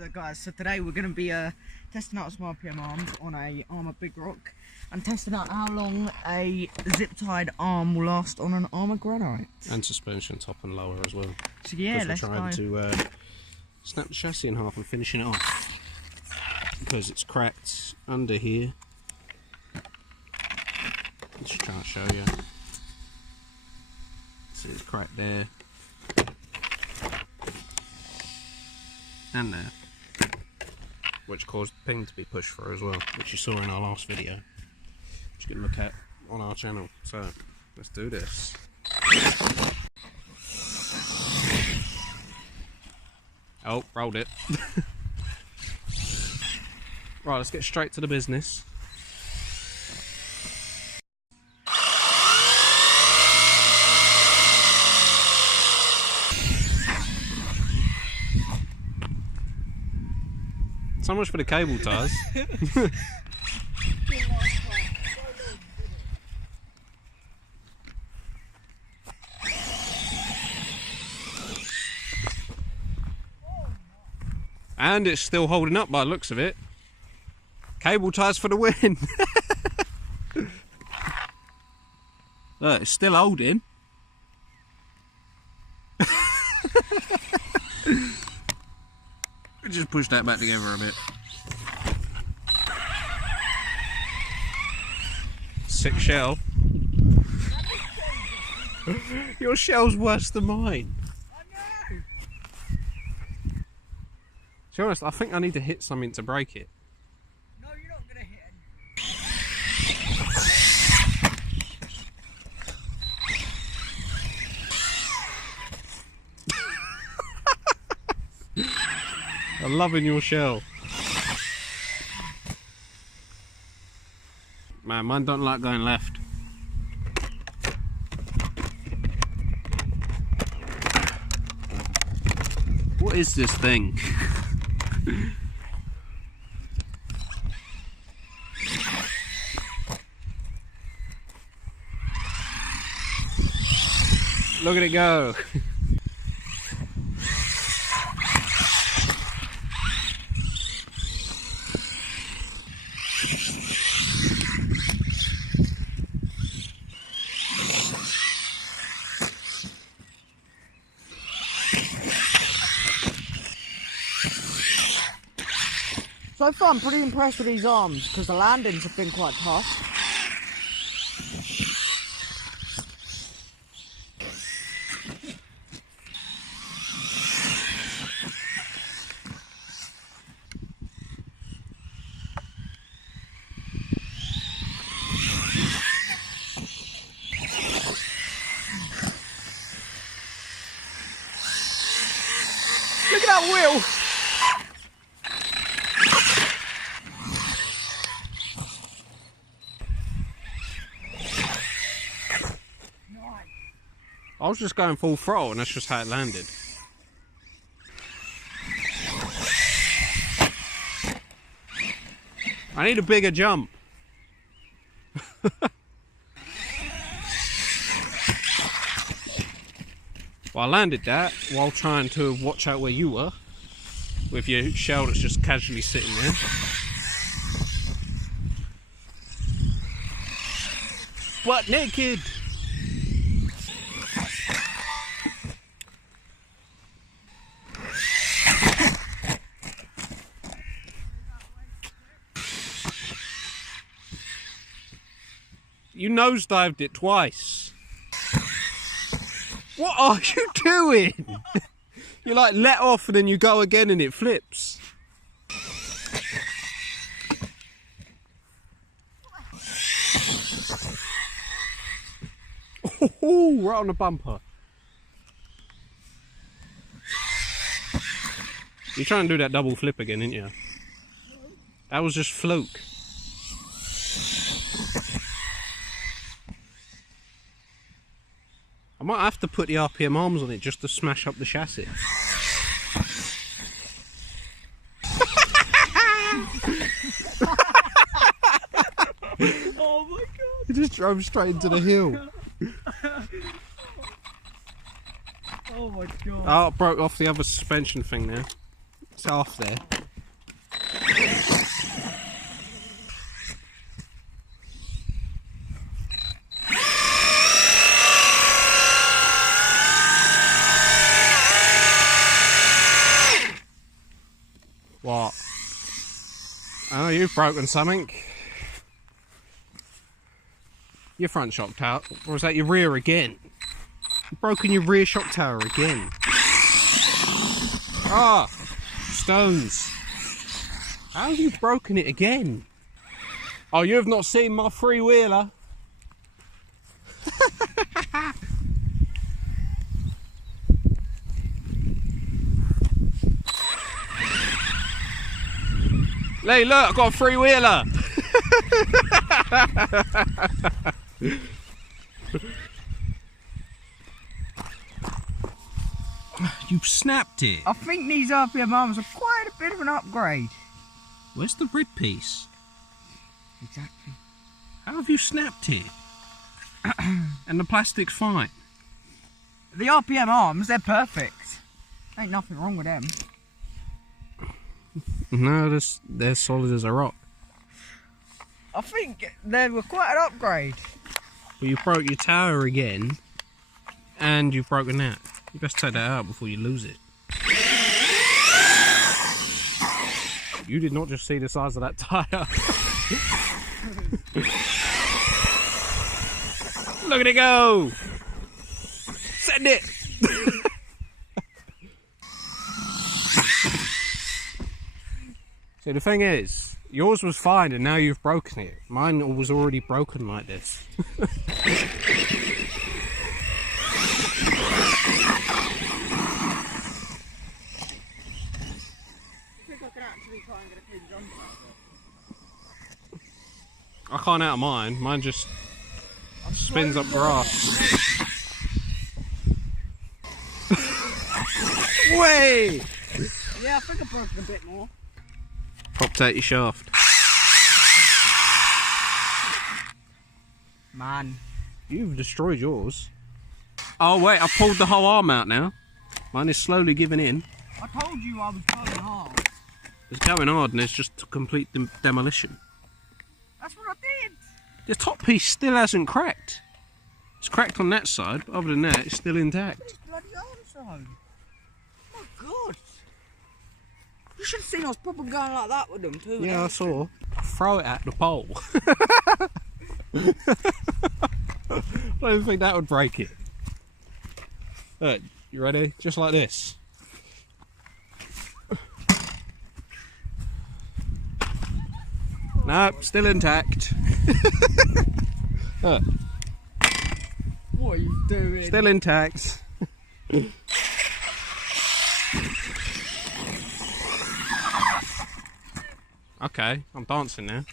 there guys, so today we're going to be testing out some RPM arms on a Arrma Big Rock and testing out how long a zip-tied arm will last on an Arrma Granite. And suspension top and lower as well. So yeah, let's we're trying to snap the chassis in half and finishing it off. Because it's cracked under here. Let's try to show you. See, it's cracked there. And there, which caused the pin to be pushed through as well, which you saw in our last video, which you can look at on our channel. So let's do this. Oh, rolled it. Right, let's get straight to the business. So much for the cable ties. And it's still holding up by the looks of it. Cable ties for the win. Look, it's still holding. Just push that back together a bit. Sick shell. Your shell's worse than mine. To be honest, I think I need to hit something to break it. No, you're not going to hit it. I'm loving your shell. Man, mine don't like going left. What is this thing? Look at it go. So far I'm pretty impressed with these arms because the landings have been quite tough. Look at that wheel! I was just going full throttle and that's just how it landed. I need a bigger jump. Well, I landed that while trying to watch out where you were with your shell that's just casually sitting there. Butt naked. You nosedived it twice. What are you doing? You like let off and then you go again and it flips. Oh, right on the bumper. You're trying to do that double flip again, aren't you? That was just fluke. I might have to put the RPM arms on it just to smash up the chassis. Oh my god! It just drove straight into the hill. Oh my god. Oh, it broke off the other suspension thing there. It's off there. What? Oh, you've broken something. Your front shock tower, or is that your rear again? You've broken your rear shock tower again. Ah, stones. How have you broken it again? Oh, you have not seen my three-wheeler. Hey, look, I've got a three-wheeler. You've snapped it. I think these RPM arms are quite a bit of an upgrade. Where's the rib piece? Exactly. How have you snapped it? And the plastic's fine. The RPM arms, they're perfect. Ain't nothing wrong with them. No, they're solid as a rock. I think they were quite an upgrade. Well, you broke your tower again, and you've broken that. You best take that out before you lose it. You did not just see the size of that tyre. Look at it go! Send it! See, the thing is, yours was fine and now you've broken it. Mine was already broken like this. I think I can actually try and get a clean jump out of it. I can't out of mine. Mine just spins up grass. Way! Yeah, I think I broke it a bit more. Popped out your shaft. Man. You've destroyed yours. Oh wait, I pulled the whole arm out now. Mine is slowly giving in. I told you I was going hard. It's going hard and it's just complete demolition. That's what I did. The top piece still hasn't cracked. It's cracked on that side, but other than that, it's still intact. These bloody arms on. Oh my god. You should have seen us proper going like that with them too. Yeah, I saw. Throw it at the pole. I don't think that would break it. Look, you ready? Just like this. Nope, still intact. Look, What are you doing? still intact. Okay, I'm dancing now.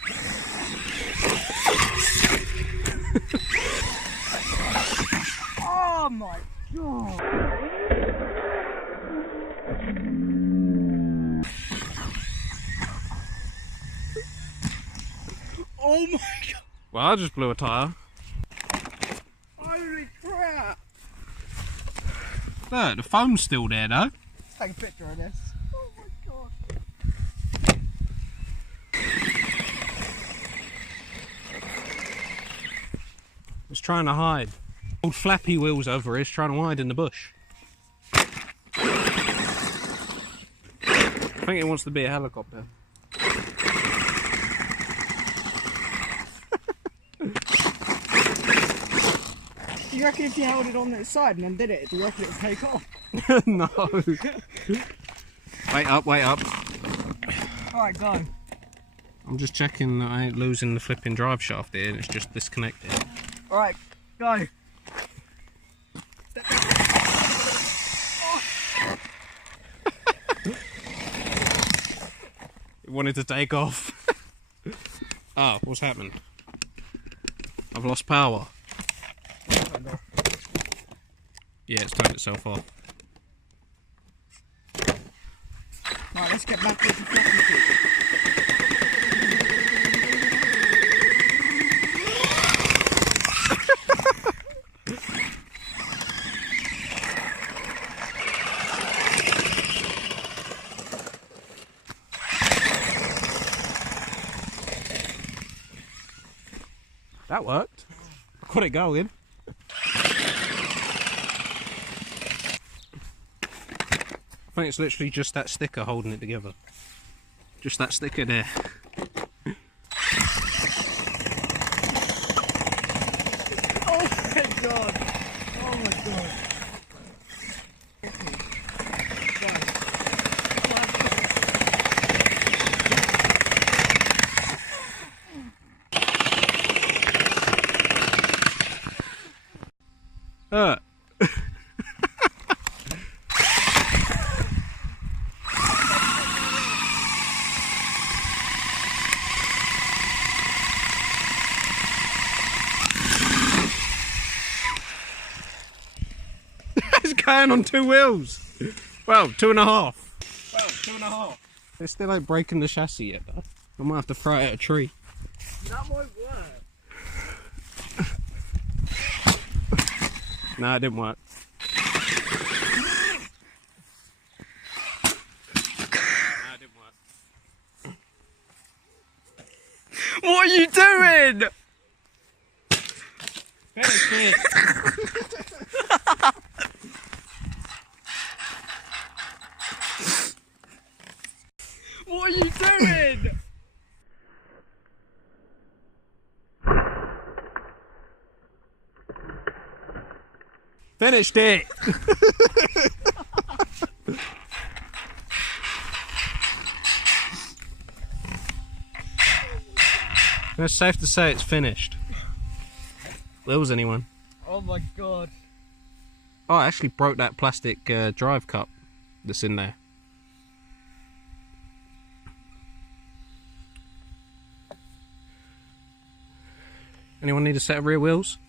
Oh my god. Oh my god. Well, I just blew a tyre. Holy crap. Look, the foam's still there though. Let's take a picture of this. Oh my god. It's trying to hide. Old flappy wheels over here is trying to hide in the bush. I think it wants to be a helicopter. Do you reckon if you held it on its side and then did it, do you reckon it would take off? No. Wait up, wait up. Alright, go. I'm just checking that I ain't losing the flipping drive shaft here and it's just disconnected. Alright, go. It wanted to take off. Oh, what's happened? I've lost power. Yeah, it's turned itself off. Right, let's get back to the flipping. That worked. I got it going. I think it's literally just that sticker holding it together. Just that sticker there. Oh my god! Oh my god! It's going on 2 wheels. Well, 2.5. Well, 2.5. It still ain't breaking the chassis yet though. I might have to throw it at a tree. That won't work. No, it didn't work. What are you doing? Finish it. What are you doing? Finished it. It's safe to say it's finished. There was anyone. Oh my god. Oh, I actually broke that plastic drive cup that's in there. Anyone need a set of rear wheels?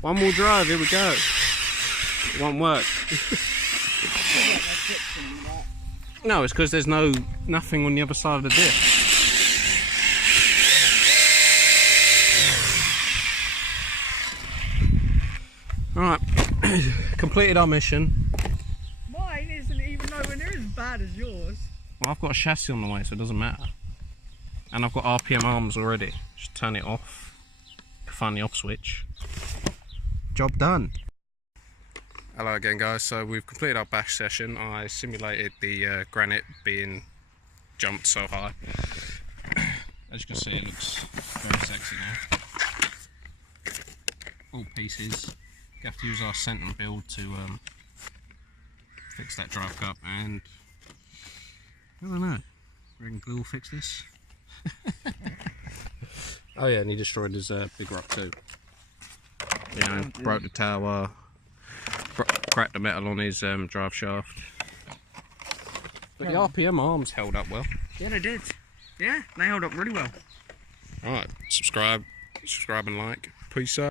One more drive, here we go. It won't work. No, it's because there's nothing on the other side of the disc. Alright, completed our mission. Mine isn't even nowhere near as bad as yours. Well, I've got a chassis on the way, so it doesn't matter. And I've got RPM arms already. Just turn it off, find the off switch. Job done. Hello again guys, so we've completed our bash session. I simulated the granite being jumped so high. As you can see, it looks very sexy now. All pieces. You have to use our center build to fix that drive cup, and I don't know, reckon glue will fix this? Oh yeah, and he destroyed his big rock too. You know, broke the tower, cracked the metal on his drive shaft. But the RPM arms held up well. Yeah, they did. Yeah, they held up really well. Alright, subscribe and like. Peace out.